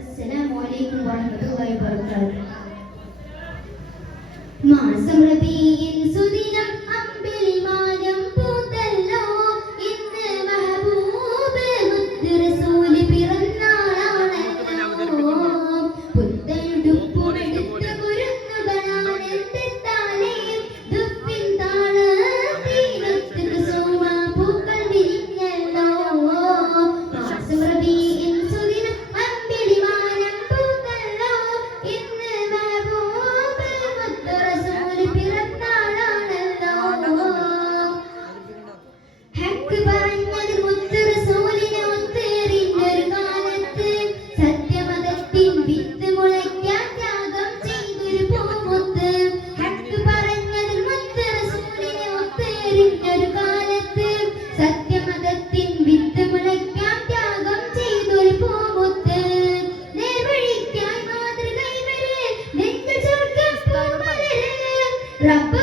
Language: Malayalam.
السلام عليكم ورحمة الله وبركاته. മാസം റബീഇൻ സുദിനം അമ്പിളിമാനം പൂത്തല്ലോ ഇന്ന് മഹബൂബ് മുത്ത് റസൂൽ പിറന്നാളാണല്ലോ പുത്തടുപ്പുമെടുത്ത കുരുന്നുകളാണ് തെത്താലേ ദുഃഖിൻ താളത്തിനൊത്ത് കുസുമ പൂക്കൾ വിരിഞ്ഞല്ലോ മാസം റബീഇൻ സുദിനം അമ്പിളിമാനം പൂത്തല്ലോ ഇന്ന് മഹബൂബ് മുത്ത് റസൂൽ പിറന്നാളാണല്ലോ ഹക്ക് പറഞ്ഞത് മുത്ത് റസൂലിനെ ഒത്തേറിഞ്ഞൊരു കാലത്ത് സത്യമതത്തിൻ വിത്ത് മുളയ്ക്കാൻ ത്യാഗം ചെയ്തൊരു പൂമുത്ത് ഹക്ക് പറഞ്ഞത് മുത്ത് റസൂലിനെ ഒത്തേറിഞ്ഞൊരു കാലത്ത് സത്യമതത്തിൻ വിത്ത് മുളയ്ക്കാൻ ത്യാഗം ചെയ്തൊരു പൂമുത്ത് നേർവഴിക്കായി മാതൃകൈവര് നെഞ്ചു ചുർക്കം പൂമലര് റബ്ബ്